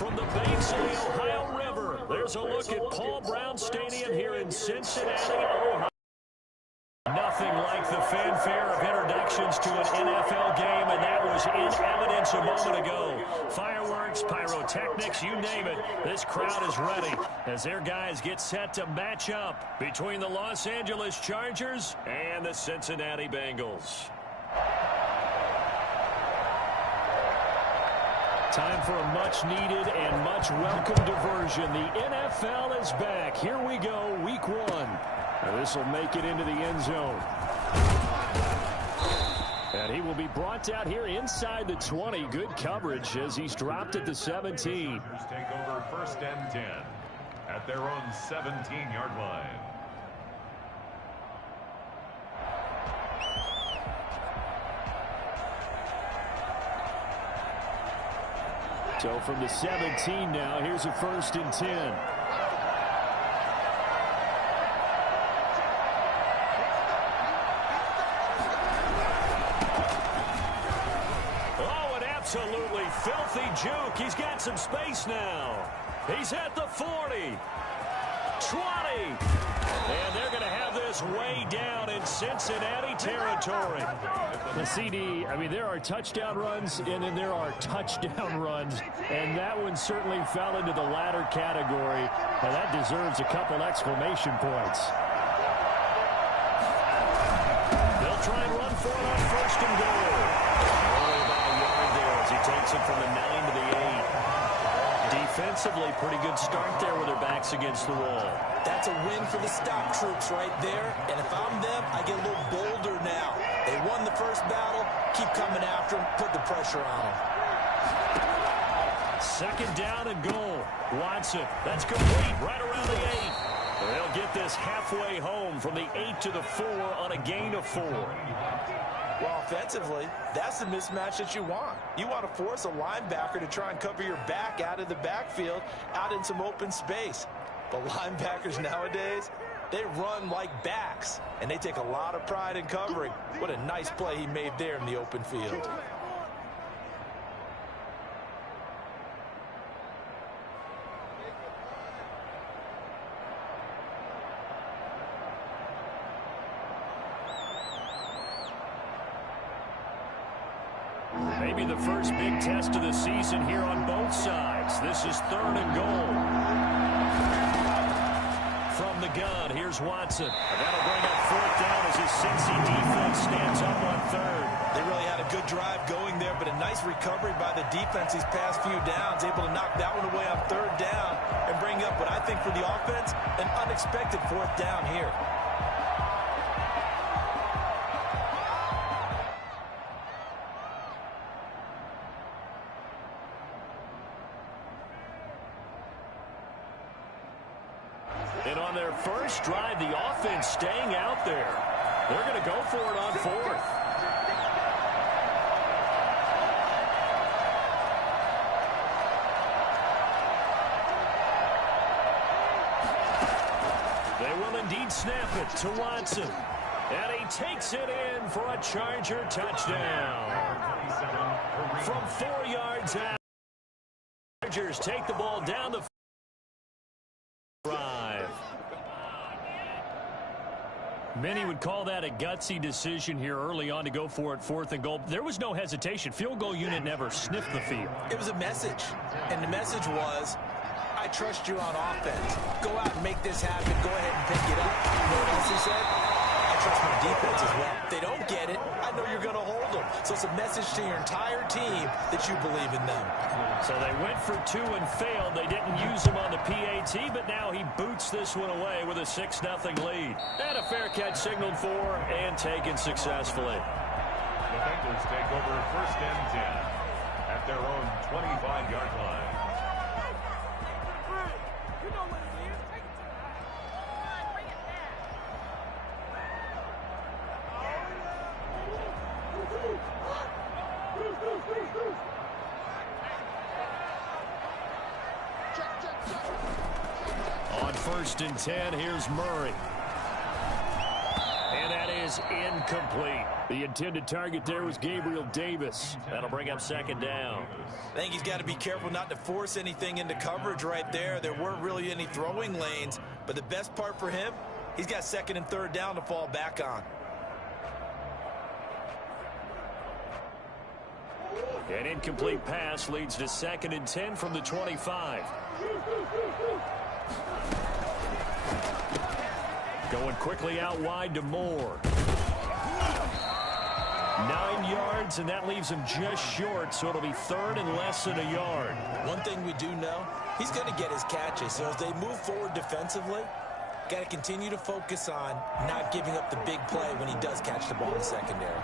from the banks of the Ohio River, there's a look at Paul Brown Stadium here in Cincinnati, Ohio. Nothing like the fanfare of introductions to an NFL game, and that was in evidence a moment ago. Fireworks, pyrotechnics, you name it. This crowd is ready as their guys get set to match up between the Los Angeles Chargers and the Cincinnati Bengals. Time for a much-needed and much-welcome diversion. The NFL is back. Here we go, Week 1. This will make it into the end zone. And he will be brought down here inside the 20. Good coverage as he's dropped at the 17. Take over 1st and 10 at their own 17-yard line. So from the 17 now, here's a 1st and 10. Absolutely filthy juke. He's got some space now. He's at the 40. 20. And they're going to have this way down in Cincinnati territory. The CD, I mean, there are touchdown runs, and then there are touchdown runs. And that one certainly fell into the latter category. Now, that deserves a couple exclamation points. They'll try and run for it on 1st and goal. He takes it from the 9 to the 8. Defensively, pretty good start there with their backs against the wall. That's a win for the stock troops right there. And if I'm them, I get a little bolder now. They won the first battle. Keep coming after them. Put the pressure on them. 2nd down and goal. Watson. That's complete right around the 8. They'll get this halfway home from the 8 to the 4 on a gain of 4. Well, offensively, that's the mismatch that you want. You want to force a linebacker to try and cover your back out of the backfield, out in some open space. But linebackers nowadays, they run like backs, and they take a lot of pride in covering. What a nice play he made there in the open field. Maybe the first big test of the season here on both sides. This is 3rd and goal. From the gun, here's Watson. That'll bring up 4th down as his Cincy defense stands up on 3rd. They really had a good drive going there, but a nice recovery by the defense these past few downs, able to knock that one away on 3rd down and bring up what I think for the offense, an unexpected 4th down here. And on their first drive, the offense staying out there. They're going to go for it on 4th. They will indeed snap it to Watson. And he takes it in for a Charger touchdown. From 4 yards out, Chargers take the ball down the drive. Many would call that a gutsy decision here early on to go for it 4th and goal. There was no hesitation. Field goal unit never sniffed the field. It was a message, and the message was, I trust you on offense. Go out and make this happen. Go ahead and pick it up. You know what else he said? I trust my defense as well. If they don't get it, I know you're going to hold them. So it's a message to your entire team that you believe in them. So they went for 2 and failed. They didn't use him on the PAT, but now he boots this one away with a 6-0 lead. And a fair catch signaled for and taken successfully. The Bengals take over 1st and 10 at their own 25-yard line. You know what it is. On 1st and 10, here's Murray. And that is is incomplete. The intended target there was Gabriel Davis. That'll bring up second down. I think he's got to be careful not to force anything into coverage right there. There weren't really any throwing lanes, but the best part for him, he's got second and third down to fall back on. An incomplete pass leads to second and 10 from the 25. Going quickly out wide to Moore. 9 yards, and that leaves him just short, so it'll be third and less than a yard. One thing we do know, he's going to get his catches, so as they move forward defensively, got to continue to focus on not giving up the big play when he does catch the ball in the secondary.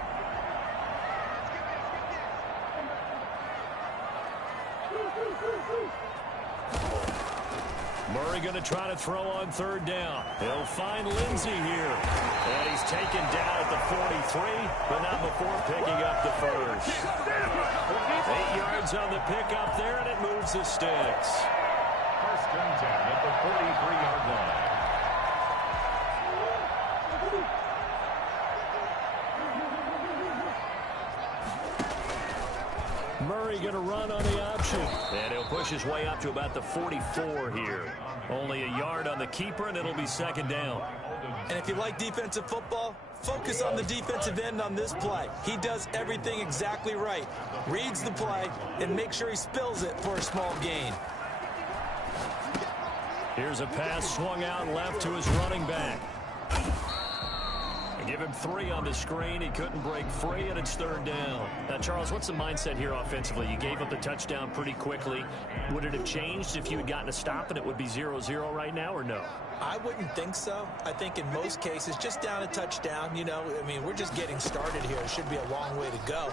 Murray going to try to throw on third down. He'll find Lindsay here. And he's taken down at the 43, but not before picking up the first. 8 yards on the pickup there, and it moves the sticks. First and 10 at the 43-yard line. Murray going to run on the option. And he'll push his way up to about the 44 here. Only a yard on the keeper, and it'll be second down. And if you like defensive football, focus on the defensive end on this play. He does everything exactly right. Reads the play and makes sure he spills it for a small gain. Here's a pass swung out left to his running back. Give him 3 on the screen. He couldn't break free, and it's third down. Now, Charles, what's the mindset here offensively? You gave up the touchdown pretty quickly. Would it have changed if you had gotten a stop and it would be 0-0 right now, or no? I wouldn't think so. I think in most cases, just down a touchdown, you know, I mean, we're just getting started here. It should be a long way to go.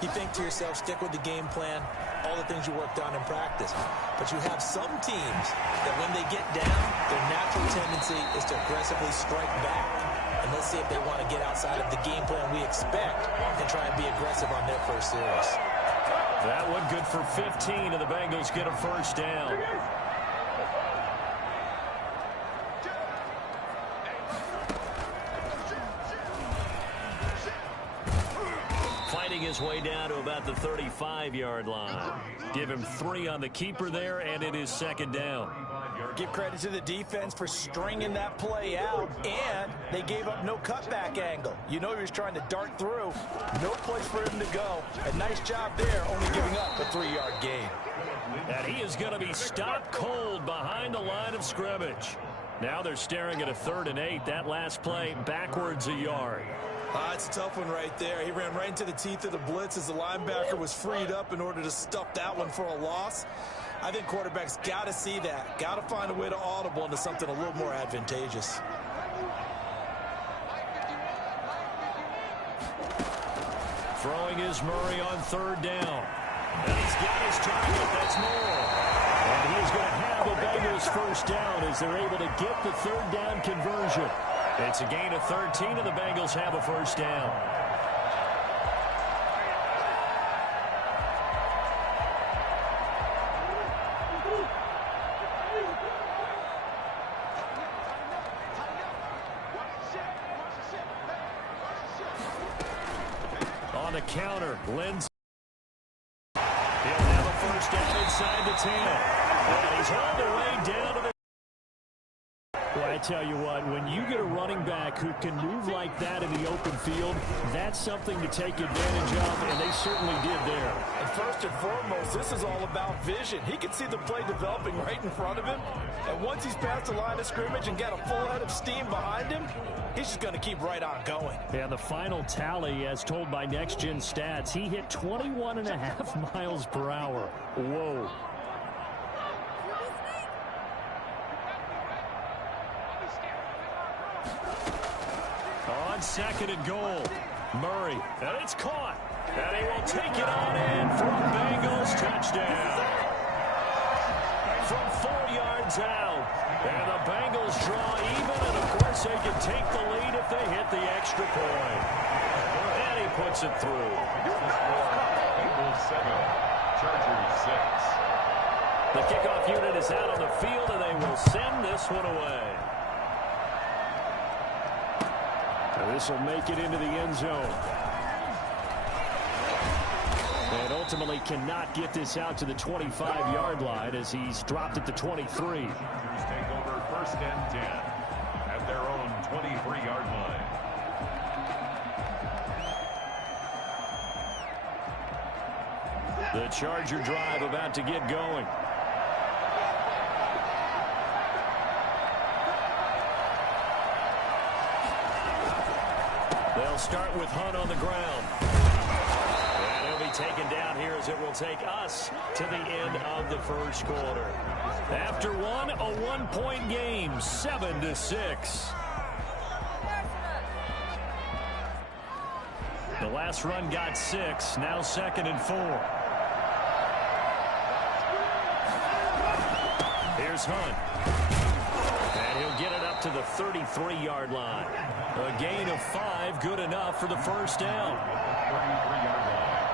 You think to yourself, stick with the game plan, all the things you worked on in practice. But you have some teams that when they get down, their natural tendency is to aggressively strike back. And let's see if they want to get outside of the game plan we expect and try and be aggressive on their first series. That one good for 15, and the Bengals get a first down. Fighting his way down to about the 35-yard line. Give him 3 on the keeper there, and it is second down. Give credit to the defense for stringing that play out, and they gave up no cutback angle. You know he was trying to dart through. No place for him to go. A nice job there, only giving up a 3-yard gain. And he is going to be stopped cold behind the line of scrimmage. Now they're staring at a 3rd and 8. That last play backwards a yard. It's a tough one right there. He ran right into the teeth of the blitz as the linebacker was freed up in order to stuff that one for a loss. I think quarterbacks got to see that. Got to find a way to audible into something a little more advantageous. Throwing is Murray on third down. And he's got his target. That's Moore. And he is going to have the Bengals first down as they're able to get the third down conversion. It's a gain of 13, and the Bengals have a first down. On the counter, Lindsay. He'll have a first down inside the 10. And he's on the way down to the... Well, I tell you what, when you get a running back who can move like that in the open field, that's something to take advantage of, and they certainly did there. And first and foremost, this is all about vision. He can see the play developing right in front of him, and once he's past the line of scrimmage and got a full head of steam behind him, he's just going to keep right on going. And the final tally, as told by Next Gen Stats, he hit 21.5 miles per hour. Whoa. On second and goal, Murray, and it's caught, and he will take it on in for a Bengals touchdown. From 4 yards out, and the Bengals draw even, and of course they can take the lead if they hit the extra point. And he puts it through. Bengals 7, Chargers 6. The kickoff unit is out on the field, and they will send this one away. This will make it into the end zone. And ultimately cannot get this out to the 25-yard line as he's dropped at the 23. Take over first and 10 at their own 23-yard line. The Charger drive about to get going. They'll start with Hunt on the ground. And he'll be taken down here as it will take us to the end of the first quarter. After one, a one-point game, 7-6. The last run got 6, now 2nd and 4. Here's Hunt. And he'll get it up to the 33-yard line. A gain of 5, good enough for the first down. 33-yard line.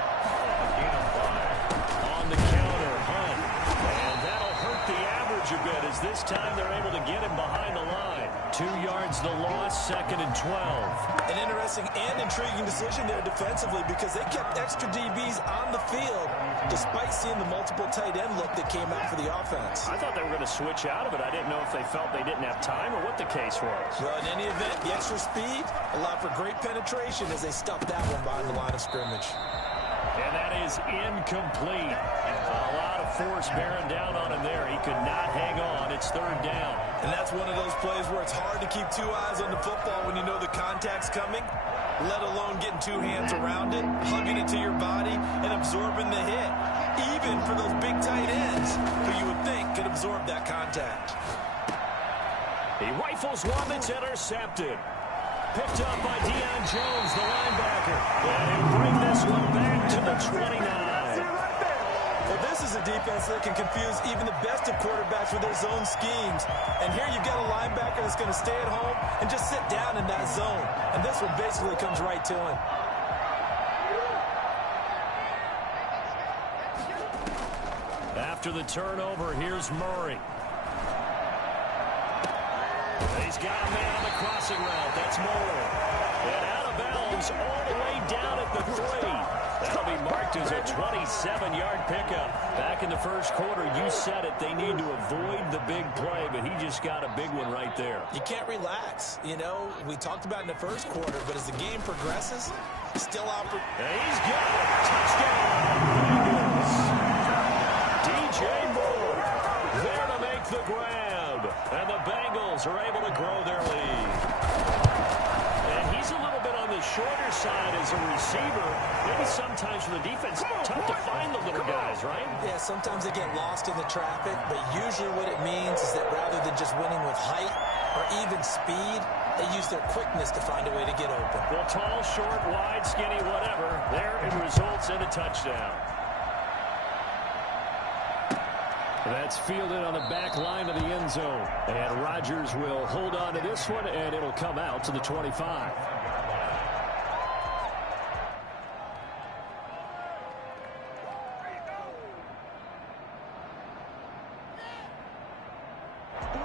A gain of 5. On the counter, Hunt. And that'll hurt the average a bit as this time they're able to get him behind the line. 2 yards the loss, 2nd and 12. An interesting and intriguing decision there defensively because they kept extra DBs on the field despite seeing the multiple tight end look that came out for the offense. I thought they were going to switch out of it. I didn't know if they felt they didn't have time or what the case was. Well, in any event, the extra speed allowed for great penetration as they stuffed that one behind the line of scrimmage. And that is incomplete. A lot of force bearing down on him there. He could not hang on. It's 3rd down. And that's one of those plays where it's hard to keep 2 eyes on the football when you know the contact's coming, let alone getting 2 hands around it, hugging it to your body, and absorbing the hit. Even for those big tight ends who you would think could absorb that contact. He rifles one that's intercepted. Picked up by Deion Jones, the linebacker. And he'll bring this one back to the 29. Well, this is a defense that can confuse even the best of quarterbacks with their zone schemes. And here you've got a linebacker that's going to stay at home and just sit down in that zone. And this one basically comes right to him. After the turnover, here's Murray. He's got a man on the crossing route. That's Moore. And out of bounds all the way down at the 3. That'll be marked as a 27-yard pickup. Back in the first quarter, you said it. They need to avoid the big play, but he just got a big one right there. You can't relax. You know, we talked about in the first quarter, but as the game progresses, still out. And he's got it. Touchdown. DJ Moore there to make the grab. And the Bengals are able to grow their lead. And he's a little bit on the shorter side as a receiver. Maybe sometimes for the defense, tough to find the little guys, right? Yeah, sometimes they get lost in the traffic, but usually what it means is that rather than just winning with height or even speed, they use their quickness to find a way to get open. Well, tall, short, wide, skinny, whatever, there it results in a touchdown. That's fielded on the back line of the end zone. And Rodgers will hold on to this one, and it'll come out to the 25.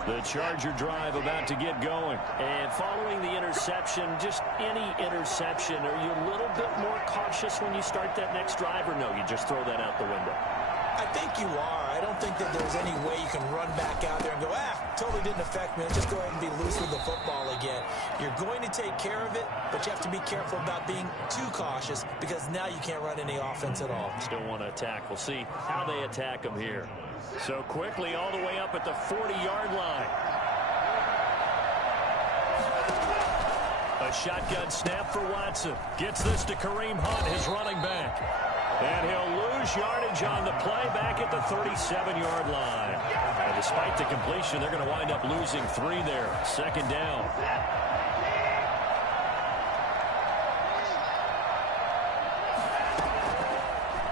The Charger drive about to get going. And following the interception, just any interception, are you a little bit more cautious when you start that next drive, or no, you just throw that out the window? I think you are. I don't think that there's any way you can run back out there and go, totally didn't affect me. Just go ahead and be loose with the football again. You're going to take care of it, but you have to be careful about being too cautious because now you can't run any offense at all. Still want to attack. We'll see how they attack them here. So quickly all the way up at the 40-yard line. A shotgun snap for Watson. Gets this to Kareem Hunt, his running back. And he'll lose yardage on the play back at the 37-yard line. And despite the completion, they're going to wind up losing 3 there. 2nd down.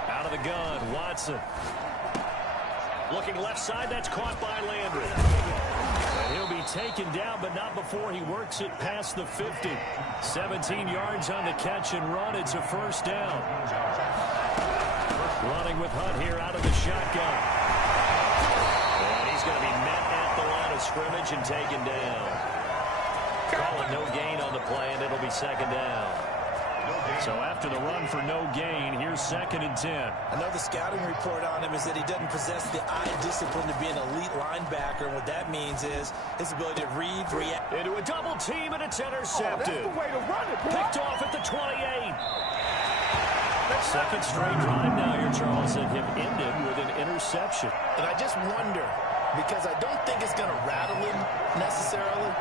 Out of the gun, Watson. Looking left side, that's caught by Landry. And he'll be taken down, but not before he works it past the 50. 17 yards on the catch and run. It's a first down. Running with Hunt here out of the shotgun. And he's going to be met at the line of scrimmage and taken down. Calling no gain on the play, and it'll be second down. So after the run for no gain, here's 2nd and 10. I know the scouting report on him is that he doesn't possess the eye discipline to be an elite linebacker. And what that means is his ability to read, react. Into a double team, and it's intercepted. That's the way to run it, boy. Picked off at the 28. Second straight drive now here, Charles, and him ended with an interception. And I just wonder, because I don't think it's going to rattle him necessarily.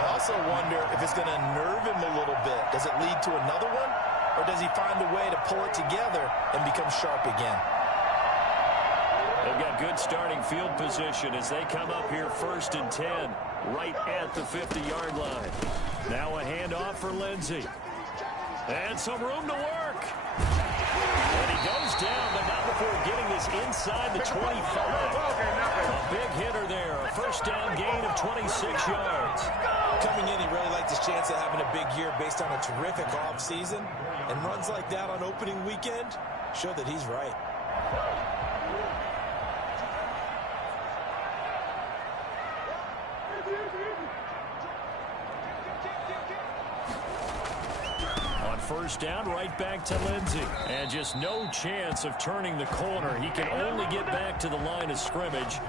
I also wonder if it's going to nerve him a little bit. Does it lead to another one? Or does he find a way to pull it together and become sharp again? They've got good starting field position as they come up here 1st and 10, right at the 50-yard line. Now a handoff for Lindsay. And some room to work. And he goes down, but not before getting this inside the 25. A big hitter there, a first down gain of 26 yards. Coming in, he really liked his chance of having a big year based on a terrific offseason. And runs like that on opening weekend show that he's right. On first down, right back to Lindsay. And just no chance of turning the corner. He can only get back to the line of scrimmage.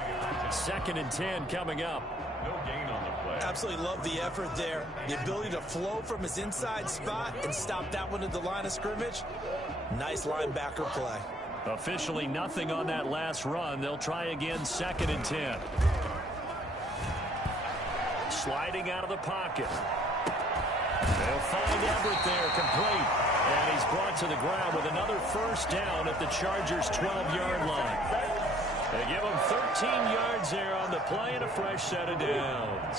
2nd and 10 coming up. No gain on the play. Absolutely love the effort there. The ability to flow from his inside spot and stop that one at the line of scrimmage. Nice linebacker play. Officially nothing on that last run. They'll try again 2nd and 10. Sliding out of the pocket. They'll find Everett there, complete. And he's brought to the ground with another first down at the Chargers' 12-yard line. They give him 13 yards there on the play and a fresh set of downs.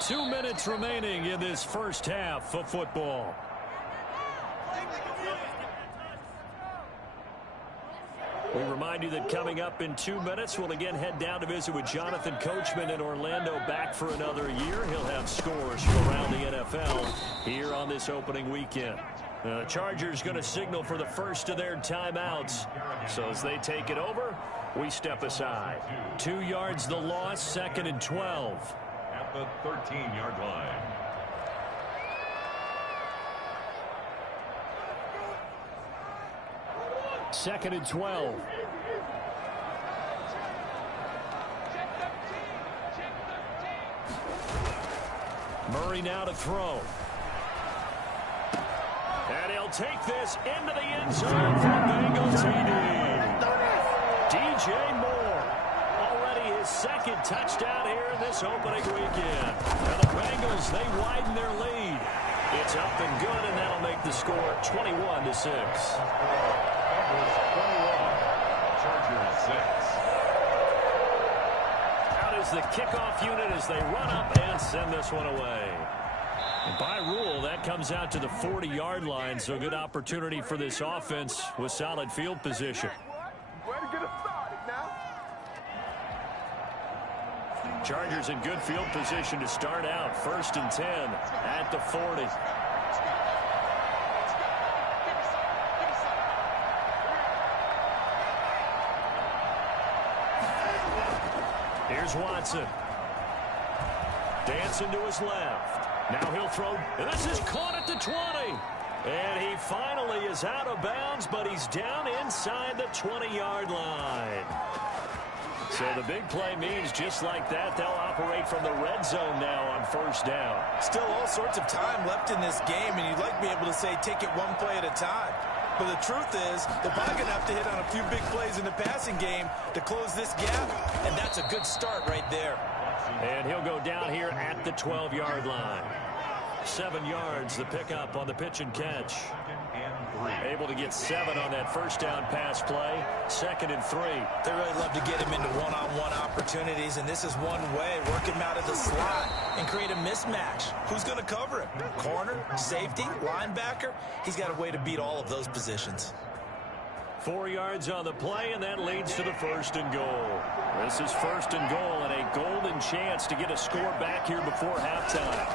2 minutes remaining in this first half of football. We remind you that coming up in 2 minutes, we'll again head down to visit with Jonathan Coachman in Orlando, back for another year. He'll have scores from around the NFL here on this opening weekend. The Chargers going to signal for the first of their timeouts. So as they take it over, we step aside. 2 yards the loss, 2nd and 12. At the 13-yard line. Second and 12. Murray now to throw. And he'll take this into the end zone for Bengals TD. DJ Moore. Already his 2nd touchdown here in this opening weekend. Now the Bengals, they widen their lead. It's up and good, and that'll make the score 21-6. Chargers 6. Out is the kickoff unit as they run up and send this one away. And by rule, that comes out to the 40-yard line, so good opportunity for this offense with solid field position. Chargers in good field position to start out. 1st and 10 at the 40. Here's Watson. Dancing to his left. Now he'll throw. And this is caught at the 20. And he finally is out of bounds, but he's down inside the 20-yard line. So the big play means just like that, they'll operate from the red zone now on first down. Still all sorts of time left in this game, and you'd like to be able to say take it one play at a time. But the truth is, they're probably going to have to hit on a few big plays in the passing game to close this gap, and that's a good start right there. And he'll go down here at the 12-yard line. 7 yards, the pickup on the pitch and catch. Able to get 7 on that first down pass play. 2nd and 3. They really love to get him into one-on-one opportunities, and this is one way. Work him out of the slot and create a mismatch. Who's going to cover him? Corner, safety, linebacker? He's got a way to beat all of those positions. 4 yards on the play, and that leads to the 1st and goal. This is 1st and goal, and a golden chance to get a score back here before halftime.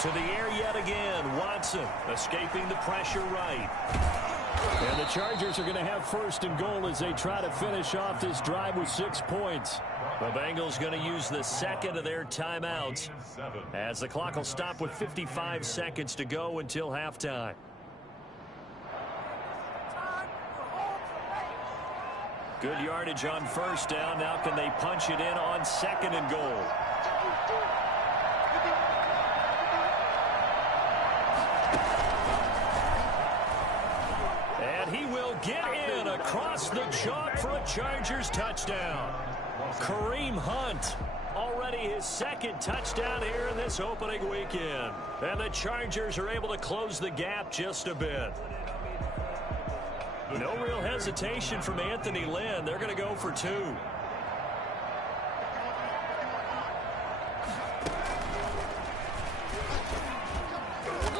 To the air yet again. Watson escaping the pressure right. And the Chargers are going to have first and goal as they try to finish off this drive with 6 points. The Bengals going to use the second of their timeouts as the clock will stop with 55 seconds to go until halftime. Good yardage on first down. Now can they punch it in on second and goal? And he will get in across the chalk for a Chargers touchdown. Kareem Hunt, already his second touchdown here in this opening weekend. And the Chargers are able to close the gap just a bit. No real hesitation from Anthony Lynn. They're going to go for 2.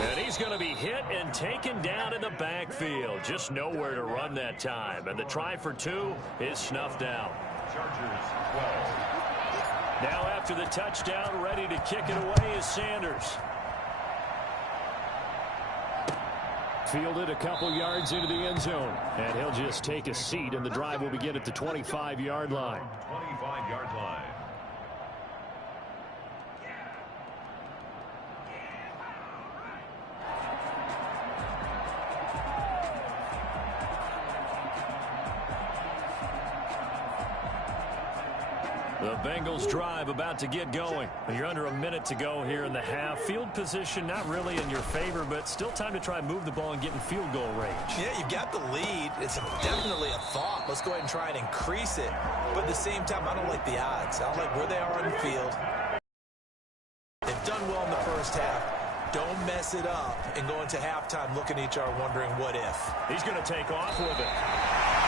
And he's going to be hit and taken down in the backfield. Just nowhere to run that time. And the try for 2 is snuffed out. Chargers 12. Now after the touchdown, ready to kick it away is Sanders. Fielded a couple yards into the end zone. And he'll just take a seat, and the drive will begin at the 25-yard line. 25-yard line. The Bengals drive about to get going. You're under a minute to go here in the half. Field position not really in your favor, but still time to try and move the ball and get in field goal range. Yeah, you've got the lead. It's definitely a thought. Let's go ahead and try and increase it. But at the same time, I don't like the odds. I don't like where they are on the field. They've done well in the first half. Don't mess it up and go into halftime looking at each other wondering what if. He's going to take off with it.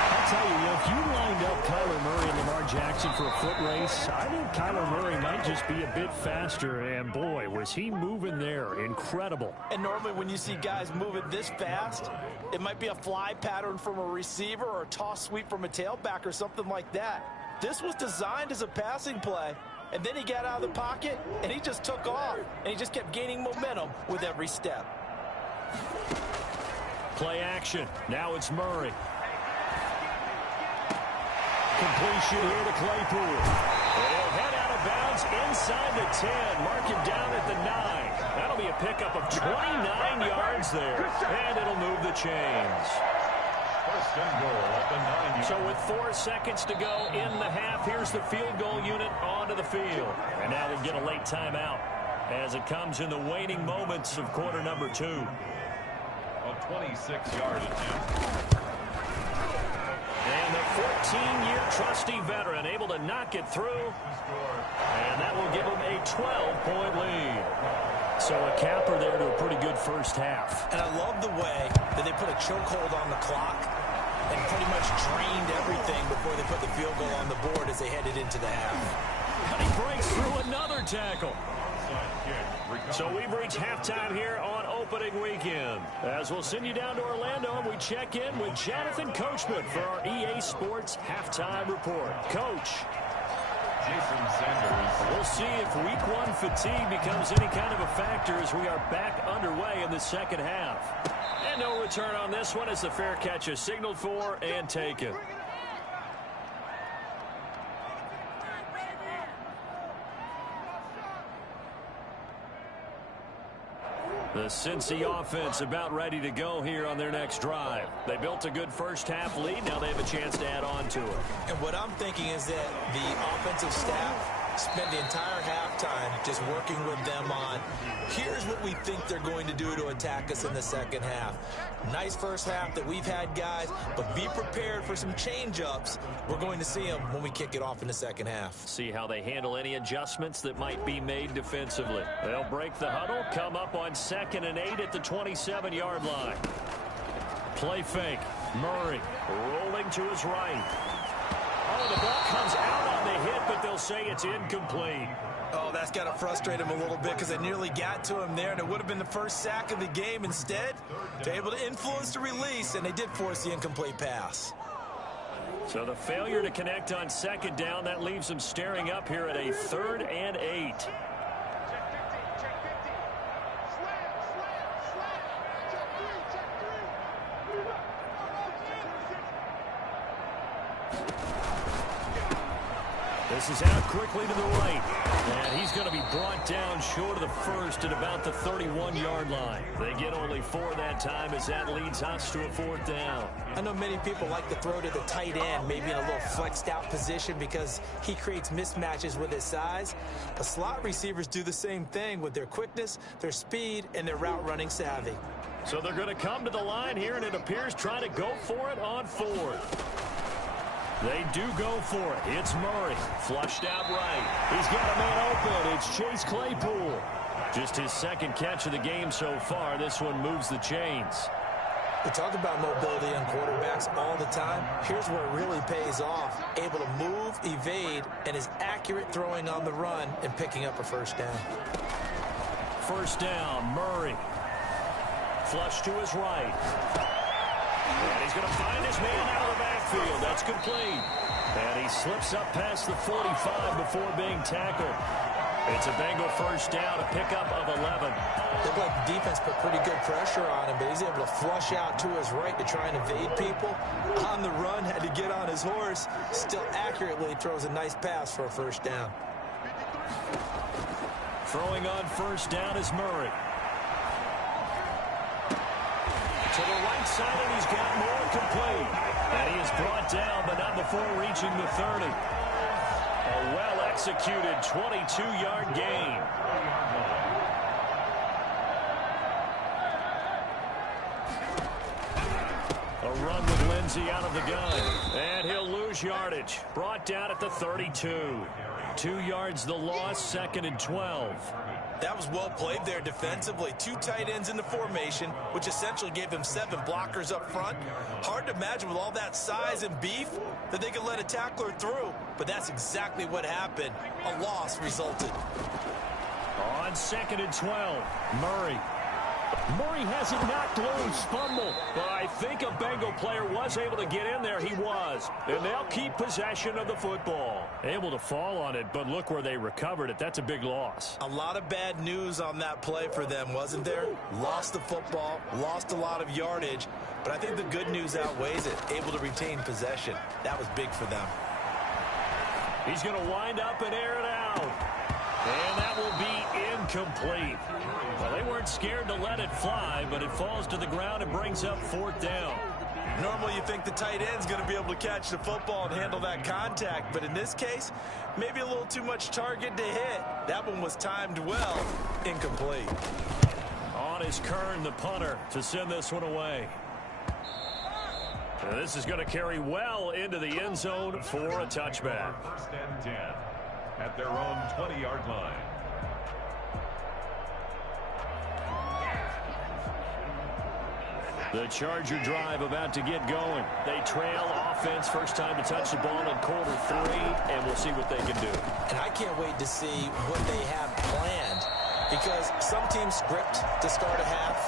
I'll tell you, if you lined up Kyler Murray and Lamar Jackson for a foot race, I think Kyler Murray might just be a bit faster. And, boy, was he moving there. Incredible. And normally when you see guys moving this fast, it might be a fly pattern from a receiver or a toss sweep from a tailback or something like that. This was designed as a passing play. And then he got out of the pocket, and he just took off. And he just kept gaining momentum with every step. Play action. Now it's Murray. Completion here to Claypool. And he'll head out of bounds inside the 10. Mark him down at the 9. That'll be a pickup of 29 yards there. And it'll move the chains. First and goal at the 9-yard. So with 4 seconds to go in the half, here's the field goal unit onto the field. And now we'll get a late timeout as it comes in the waning moments of quarter number 2. A 26-yard attempt. And the 14-year trusty veteran able to knock it through. And that will give him a 12-point lead. So a capper there to a pretty good first half. And I love the way that they put a chokehold on the clock and pretty much drained everything before they put the field goal on the board as they headed into the half. And he breaks through another tackle. So we've reached halftime here on opening weekend. As we'll send you down to Orlando, and we check in with Jonathan Coachman for our EA Sports Halftime Report. Coach. Jason Sanders. We'll see if week 1 fatigue becomes any kind of a factor as we are back underway in the second half. And no return on this one as the fair catch is signaled for and taken. The Cincy offense about ready to go here on their next drive. They built a good first half lead. Now they have a chance to add on to it. And what I'm thinking is that the offensive staff spend the entire halftime just working with them on, here's what we think they're going to do to attack us in the second half. Nice first half that we've had, guys, but be prepared for some change-ups. We're going to see them when we kick it off in the second half. See how they handle any adjustments that might be made defensively. They'll break the huddle, come up on 2nd and 8 at the 27-yard line. Play fake. Murray rolling to his right. Oh, the ball comes out on the hit, but they'll say it's incomplete. Oh, that's got to frustrate him a little bit because they nearly got to him there, and it would have been the first sack of the game. Instead, they're able to influence the release, and they did force the incomplete pass. So the failure to connect on 2nd down, that leaves them staring up here at a 3rd and 8. This is out quickly to the right. And he's going to be brought down short of the first at about the 31-yard line. They get only 4 that time as that leads us to a 4th down. I know many people like to throw to the tight end, maybe in a little flexed out position because he creates mismatches with his size. But slot receivers do the same thing with their quickness, their speed, and their route running savvy. So they're going to come to the line here, and it appears trying to go for it on 4th. They do go for it. It's Murray. Flushed out right. He's got a man open. It's Chase Claypool. Just his 2nd catch of the game so far. This one moves the chains. We talk about mobility on quarterbacks all the time. Here's where it really pays off. Able to move, evade, and is accurate throwing on the run and picking up a 1st down. 1st down, Murray. Flush to his right. And he's going to find his man out of the backfield. That's complete. And he slips up past the 45 before being tackled. It's a Bengal 1st down, a pickup of 11. Looked like the defense put pretty good pressure on him, but he's able to flush out to his right to try and evade people. On the run, had to get on his horse. Still accurately throws a nice pass for a 1st down. Throwing on 1st down is Murray. To the right side, and he's got more complete. And he is brought down, but not before reaching the 30. A well-executed 22-yard gain. A run with Lindsay out of the gun. And he'll lose yardage. Brought down at the 32. 2 yards the loss, 2nd and 12. That was well played there defensively. 2 tight ends in the formation, which essentially gave them 7 blockers up front. Hard to imagine with all that size and beef that they could let a tackler through, but that's exactly what happened. A loss resulted. On 2nd and 12, Murray. Murray has it knocked loose, fumble. But I think a Bengal player was able to get in there. He was. And they'll keep possession of the football. Able to fall on it, but look where they recovered it. That's a big loss. A lot of bad news on that play for them, wasn't there? Lost the football, lost a lot of yardage. But I think the good news outweighs it. Able to retain possession. That was big for them. He's going to wind up and air it out. And that will be incomplete. Well, they weren't scared to let it fly, but it falls to the ground and brings up 4th down. Normally you think the tight end's going to be able to catch the football and handle that contact, but in this case, maybe a little too much target to hit. That one was timed well. Incomplete. On is Kern, the punter, to send this one away. And this is going to carry well into the end zone for a touchback. 1st and 10 at their own 20-yard line. The Charger drive about to get going. They trail offense, first time to touch the ball in quarter 3, and we'll see what they can do. And I can't wait to see what they have planned, because some teams script to start a half.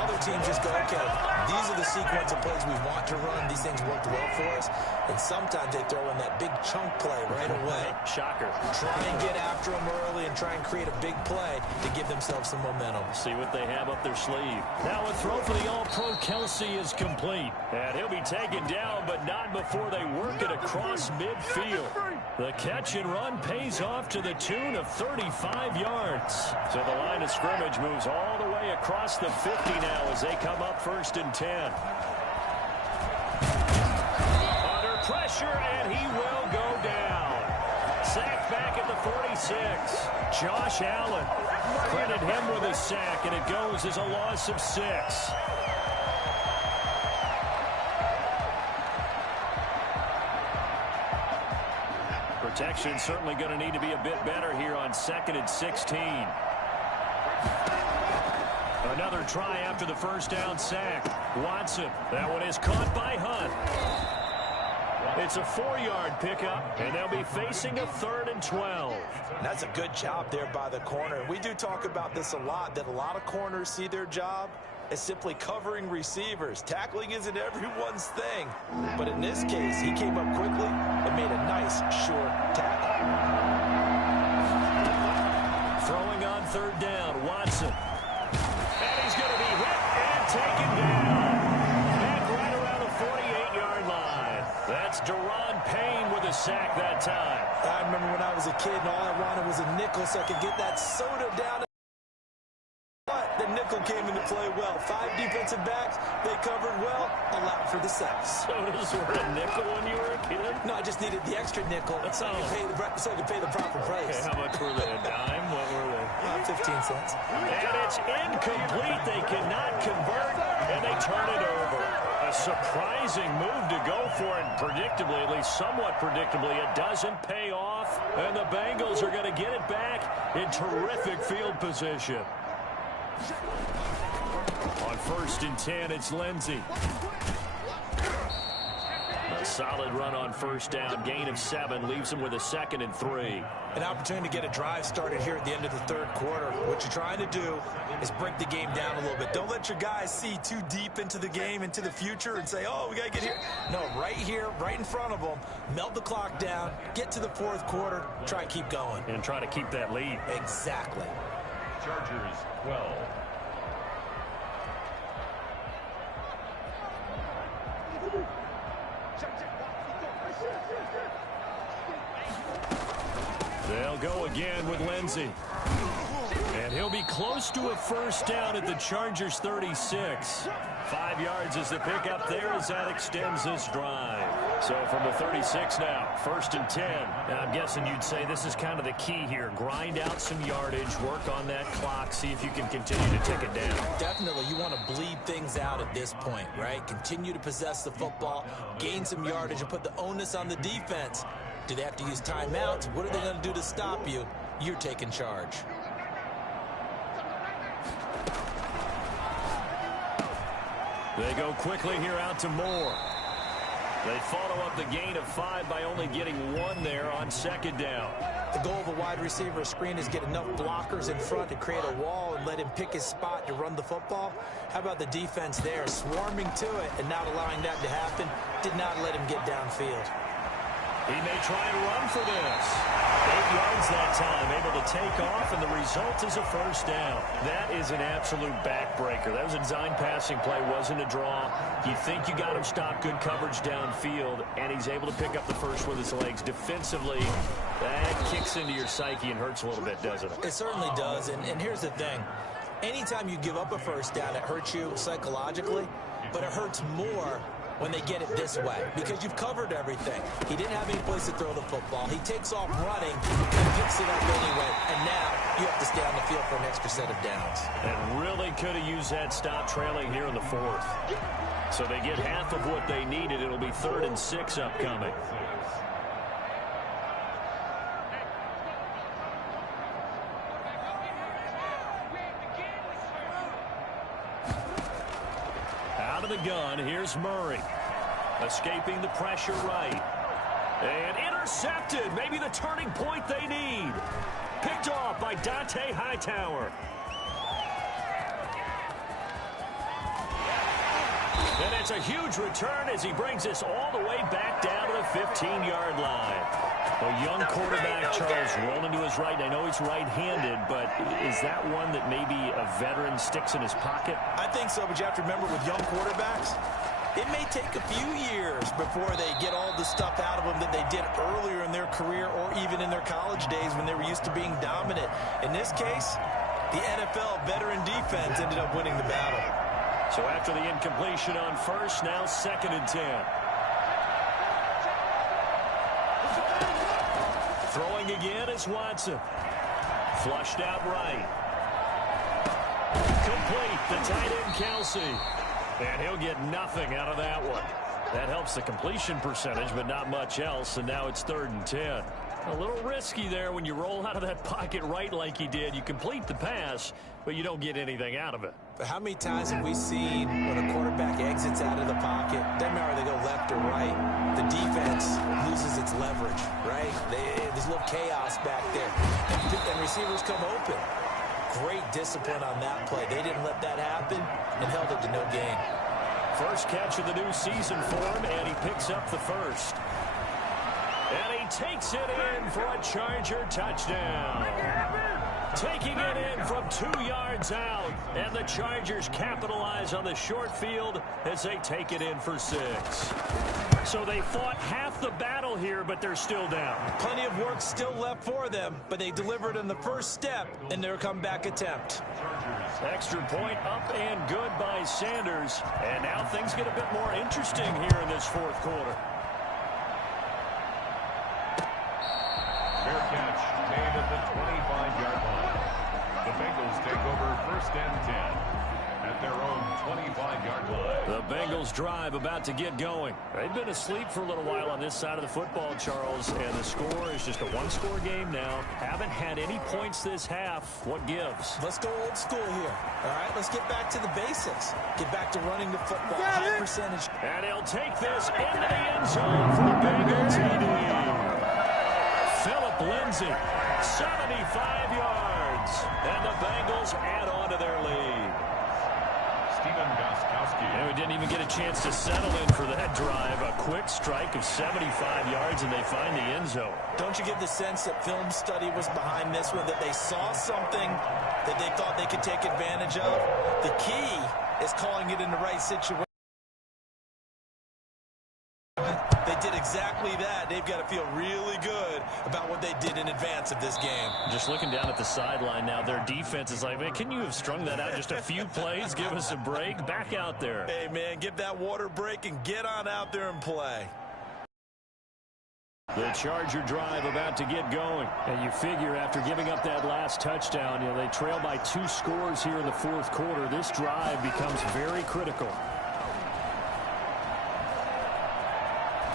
Other teams just go, okay, these are the sequence of plays we want to run. These things worked well for us. And sometimes they throw in that big chunk play right away. Shocker. Try and get after them early and try and create a big play to give themselves some momentum. See what they have up their sleeve. Now a throw for the All-Pro Kelsey is complete. And he'll be taken down, but not before they work it across midfield. The catch and run pays off to the tune of 35 yards. So the line of scrimmage moves all the way across the 50 now as they come up 1st and 10. Under pressure, and he will go down. Sacked back at the 46. Josh Allen. Credit him with a sack, and it goes as a loss of 6. Protection certainly going to need to be a bit better here on 2nd and 16. Another try after the 1st down sack. Watson. That one is caught by Hunt. It's a 4-yard pickup, and they'll be facing a 3rd and 12. That's a good job there by the corner. We do talk about this a lot, that a lot of corners see their job as simply covering receivers. Tackling isn't everyone's thing. But in this case, he came up quickly and made a nice, short tackle. Throwing on 3rd down, Watson. And he's going to be hit and taken down. Back right around the 48-yard line. That's Daron Payne with a sack that time. I remember when I was a kid and all I wanted was a nickel so I could get that soda down. But the nickel came into play well. 5 defensive backs, they covered well, allowed for the sacks. Sodas were a nickel when you were a kid? No, I just needed the extra nickel so I could pay the proper price. Okay, how much were they? A dime? What were they? 15 cents. And it's incomplete. They cannot convert, and they turn it over. A surprising move to go for it. Predictably, at least somewhat predictably, it doesn't pay off. And the Bengals are going to get it back in terrific field position. On 1st and 10, it's Lindsay. A solid run on 1st down. Gain of 7 leaves him with a 2nd and 3. An opportunity to get a drive started here at the end of the 3rd quarter. What you're trying to do is break the game down a little bit. Don't let your guys see too deep into the game, into the future, and say, oh, we got to get here. No, right here, right in front of them, melt the clock down, get to the 4th quarter, try and keep going. And try to keep that lead. Exactly. Chargers 12. They'll go again with Lindsay. And he'll be close to a 1st down at the Chargers 36. 5 yards is the pickup there as that extends this drive. So from the 36 now, 1st and 10. And I'm guessing you'd say this is kind of the key here. Grind out some yardage, work on that clock, see if you can continue to tick it down. Definitely, you want to bleed things out at this point, right? Continue to possess the football, gain some yardage, and put the onus on the defense. Do they have to use timeouts? What are they going to do to stop you? You're taking charge. They go quickly here out to Moore. They follow up the gain of 5 by only getting 1 there on 2nd down. The goal of a wide receiver screen is get enough blockers in front to create a wall and let him pick his spot to run the football. How about the defense there, swarming to it and not allowing that to happen? Did not let him get downfield. He may try and run for this. 8 yards that time, able to take off, and the result is a 1st down. That is an absolute backbreaker. That was a design passing play, wasn't a draw. You think you got him stopped, good coverage downfield, and he's able to pick up the first with his legs. Defensively, that kicks into your psyche and hurts a little bit, doesn't it? It certainly does, and here's the thing. Anytime you give up a 1st down, it hurts you psychologically, but it hurts more when they get it this way, because you've covered everything. He didn't have any place to throw the football. He takes off running and picks it up anyway, and now you have to stay on the field for an extra set of downs. And really could have used that stop trailing here in the 4th. So they get half of what they needed. It'll be 3rd and 6 upcoming. Out of the gun, here's Murray. Escaping the pressure right. And intercepted. Maybe the turning point they need. Picked off by Dante Hightower. And it's a huge return as he brings us all the way back down to the 15-yard line. A young quarterback, Charles, rolling to his right. I know he's right-handed, but is that one that maybe a veteran sticks in his pocket? I think so, but you have to remember with young quarterbacks, it may take a few years before they get all the stuff out of them that they did earlier in their career or even in their college days when they were used to being dominant. In this case, the NFL veteran defense ended up winning the battle. So after the incompletion on 1st, now 2nd and 10. Throwing again is Watson. Flushed out right. Complete. The tight end, Kelsey. And he'll get nothing out of that one. That helps the completion percentage, but not much else. And now it's 3rd and 10. A little risky there when you roll out of that pocket right like he did. You complete the pass, but you don't get anything out of it. But how many times have we seen when a quarterback exits out of the pocket, doesn't matter if they go left or right, the defense loses its leverage, right? There's a little chaos back there. And receivers come open. Great discipline on that play. They didn't let that happen and held it to no gain. First catch of the new season for him, and he picks up the 1st. And he takes it in for a Charger touchdown. Taking it in from 2 yards out. And the Chargers capitalize on the short field as they take it in for 6. So they fought half the battle here, but they're still down. Plenty of work still left for them, but they delivered on the first step in their comeback attempt. Extra point up and good by Sanders. And now things get a bit more interesting here in this fourth quarter. Fair catch made at the 25-yard line. The Bengals take over 1st and 10 at their own 25-yard line. The Bengals drive about to get going. They've been asleep for a little while on this side of the football, Charles, and the score is just a one-score game now. Haven't had any points this half. What gives? Let's go old school here. All right, let's get back to the basics. Get back to running the football. High percentage. And he'll take this into the end zone for a Bengal TD. Philip Lindsay, 75 yards. And the Bengals add on to their lead. And we didn't even get a chance to settle in for that drive. A quick strike of 75 yards, and they find the end zone. Don't you get the sense that film study was behind this one, that they saw something that they thought they could take advantage of? The key is calling it in the right situation. They did exactly that. They've got to feel really good about what they did in advance of this game. Just looking down at the sideline now, their defense is like, man, can you have strung that out just a few plays? Give us a break. Back out there. Hey, man, give that water break and get on out there and play. The Charger drive about to get going. And you figure after giving up that last touchdown, you know, they trail by 2 scores here in the fourth quarter. This drive becomes very critical.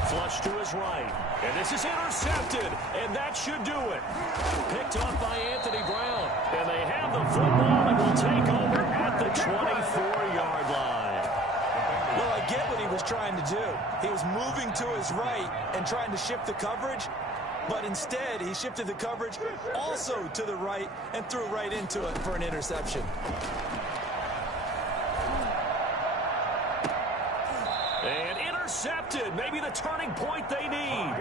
Flush to his right. And this is intercepted. And that should do it. Picked off by Anthony Brown. And they have the football and will take over at the 24-yard line. Well, I get what he was trying to do. He was moving to his right and trying to shift the coverage. But instead, he shifted the coverage also to the right and threw right into it for an interception. And intercepted. Maybe the turning point they need.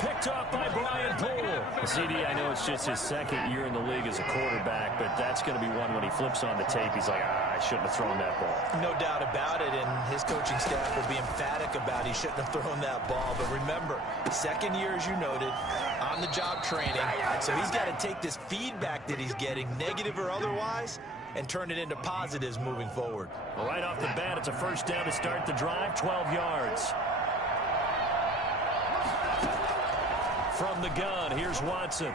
Picked off by Brian Poole. CD, I know it's just his second year in the league as a quarterback, but that's going to be one when he flips on the tape. He's like, I shouldn't have thrown that ball. No doubt about it, and his coaching staff will be emphatic about he shouldn't have thrown that ball. But remember, second year, as you noted, on-the-job training. So he's got to take this feedback that he's getting, negative or otherwise, and turn it into positives moving forward. Right off the bat, it's a first down to start the drive, 12 yards. From the gun, here's Watson.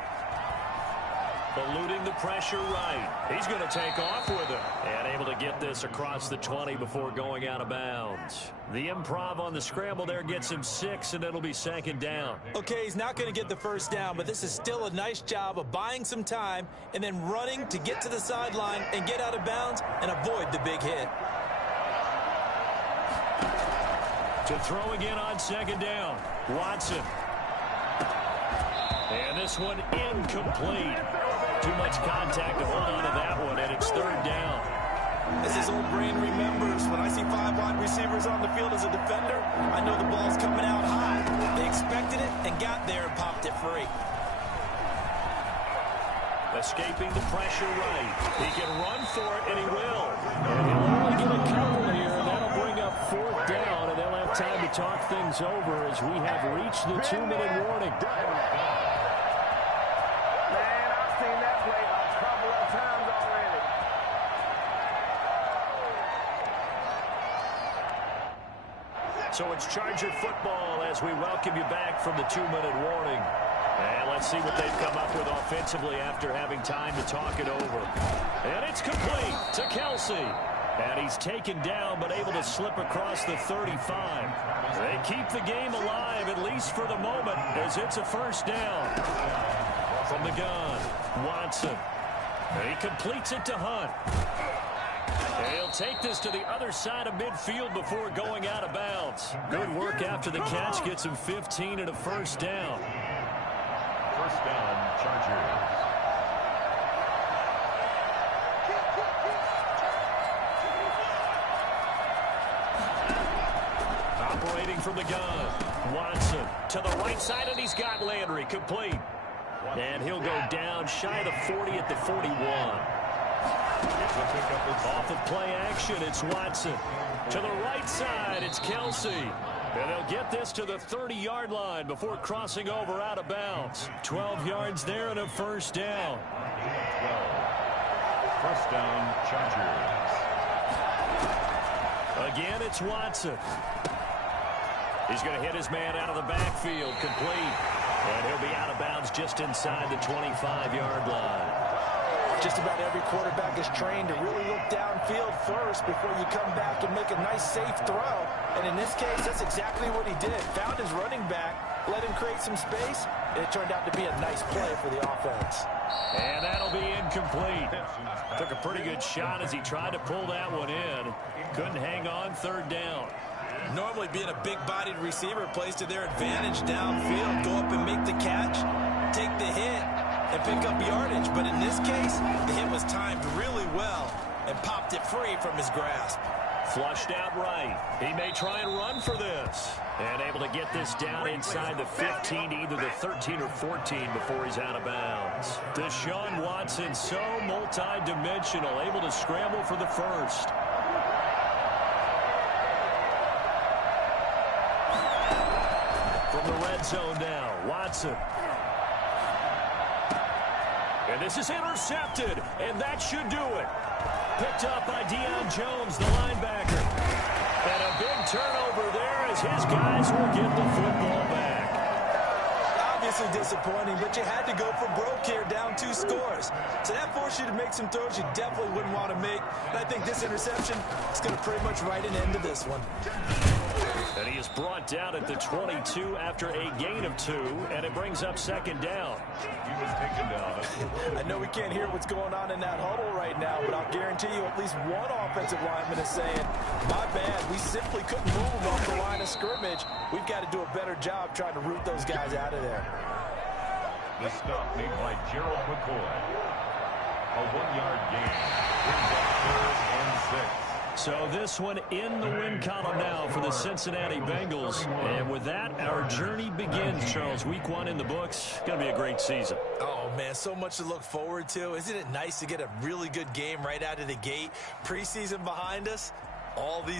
Eluding the pressure right. He's going to take off with it. And able to get this across the 20 before going out of bounds. The improv on the scramble there gets him 6, and it'll be second down. Okay, he's not going to get the first down, but this is still a nice job of buying some time and then running to get to the sideline and get out of bounds and avoid the big hit. To throw again on second down. Watson. And this one incomplete. Too much contact to hold on to that one, and it's third down. As his old brain remembers, when I see 5 wide receivers on the field as a defender, I know the ball's coming out high. They expected it and got there and popped it free. Escaping the pressure right. He can run for it, and he will. And he'll only get a couple here, and that'll bring up fourth down, and they'll have time to talk things over as we have reached the 2-minute warning. So it's Charger football as we welcome you back from the 2-minute warning. And let's see what they've come up with offensively after having time to talk it over. And it's complete to Kelsey. And he's taken down but able to slip across the 35. They keep the game alive, at least for the moment, as it's a first down. From the gun, Watson. He completes it to Hunt. He'll take this to the other side of midfield before going out of bounds. Good work after the catch. Gets him 15 and a first down. First down, Chargers. Operating from the gun. Watson to the right side, and he's got Landry complete. And he'll go down shy of the 40 at the 41. Off of play action, it's Watson. To the right side, it's Kelsey. And they'll get this to the 30-yard line before crossing over out of bounds. 12 yards there and a first down. 12. First down, Chargers. Again, it's Watson. He's going to hit his man out of the backfield, complete. And he'll be out of bounds just inside the 25-yard line. Just about every quarterback is trained to really look downfield first before you come back and make a nice, safe throw. And in this case, that's exactly what he did. Found his running back, let him create some space, and it turned out to be a nice play for the offense. And that'll be incomplete. Took a pretty good shot as he tried to pull that one in. Couldn't hang on, third down. Normally being a big-bodied receiver plays to their advantage downfield. Go up and make the catch, take the hit, and pick up yardage. But in this case, the hit was timed really well and popped it free from his grasp. Flushed out right. He may try and run for this. And able to get this down inside the 15 to either the 13 or 14 before he's out of bounds. Deshaun Watson, so multi-dimensional, able to scramble for the first. From the red zone now, Watson. And this is intercepted, and that should do it. Picked up by Deion Jones, the linebacker. And a big turnover there as his guys will get the football back. Obviously disappointing, but you had to go for broke here, down 2 scores. So that forced you to make some throws you definitely wouldn't want to make. And I think this interception is going to pretty much write an end to this one. And he is brought down at the 22 after a gain of 2, and it brings up second down. He was taken down. I know we can't hear what's going on in that huddle right now, but I'll guarantee you at least one offensive lineman is saying, my bad, we simply couldn't move off the line of scrimmage. We've got to do a better job trying to root those guys out of there. The stop made by Gerald McCoy. A 1-yard gain. Brings up 3rd and 6. So this one in the win column now for the Cincinnati Bengals. And with that, our journey begins, Charles. Week 1 in the books. Going to be a great season. Oh, man, so much to look forward to. Isn't it nice to get a really good game right out of the gate? Preseason behind us, all these